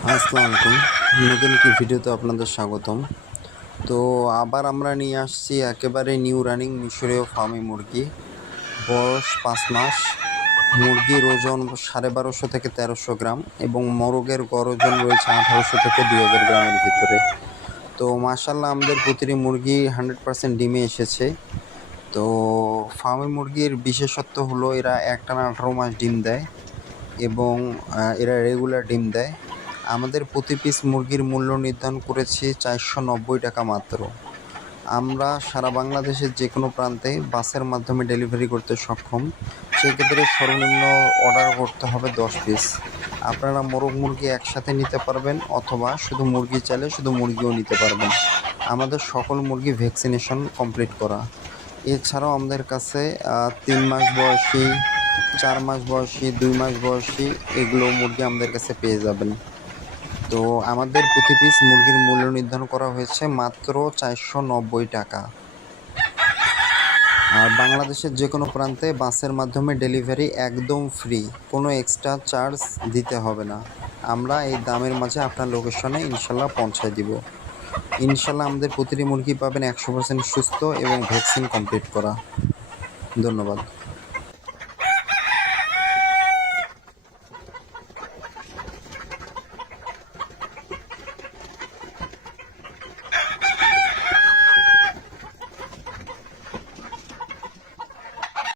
আসসালামু আলাইকুম। নতুন একটি ভিডিওতে আপনাদের স্বাগতম। তো আবার আমরা নিয়ে আসছি একেবারে নিউ রানিং মিশরীয় ফার্মি মুরগি, বয়স ৫ মাস। মুরগির ওজন ১২৫০ থেকে ১৩০০ গ্রাম এবং মোরগের গড় ওজন রয়েছে ১৮০০ থেকে ২০০০ গ্রামের ভিতরে। তো মাশাআল্লাহ আমাদের প্রতিটি মুরগি 100% ডিমে এসেছে। তো ফার্মি মুরগির বিশেষত্ব হলো এরা একটানা ১৮ মাস ডিম দেয় এবং এরা রেগুলার ডিম দেয়। আমাদের প্রতি পিস মুরগির মূল্য নির্ধারণ করেছি ৪৯০ টাকা মাত্র। আমরা সারা বাংলাদেশের যে কোনো প্রান্তে বাসের মাধ্যমে ডেলিভারি করতে সক্ষম। সেক্ষেত্রে সর্বনিম্ন অর্ডার করতে হবে ১০ পিস। আপনারা মোরগ মুরগি একসাথে নিতে পারবেন অথবা শুধু মুরগি চাইলে শুধু মুরগিও নিতে পারবেন। আমাদের সকল মুরগি ভ্যাকসিনেশন কমপ্লিট করা। এছাড়াও আমাদের কাছে ৩ মাস বয়সী, ৪ মাস বয়সী, ২ মাস বয়সী এগুলো মুরগি আমাদের কাছে পেয়ে যাবেন। তো আমাদের প্রতি পিস মুরগির মূল্য নির্ধারণ করা হয়েছে মাত্র ৪৯০ টাকা। আর বাংলাদেশের যে কোনো প্রান্তে বাসের মাধ্যমে ডেলিভারি একদম ফ্রি, কোনো এক্সট্রা চার্জ দিতে হবে না। আমরা এই দামের মাঝে আপনার লোকেশনে ইনশাল্লাহ পৌঁছায় দিব। ইনশাল্লাহ আমাদের প্রতিটি মুরগি পাবেন ১০০% সুস্থ এবং ভ্যাকসিন কমপ্লিট করা। ধন্যবাদ।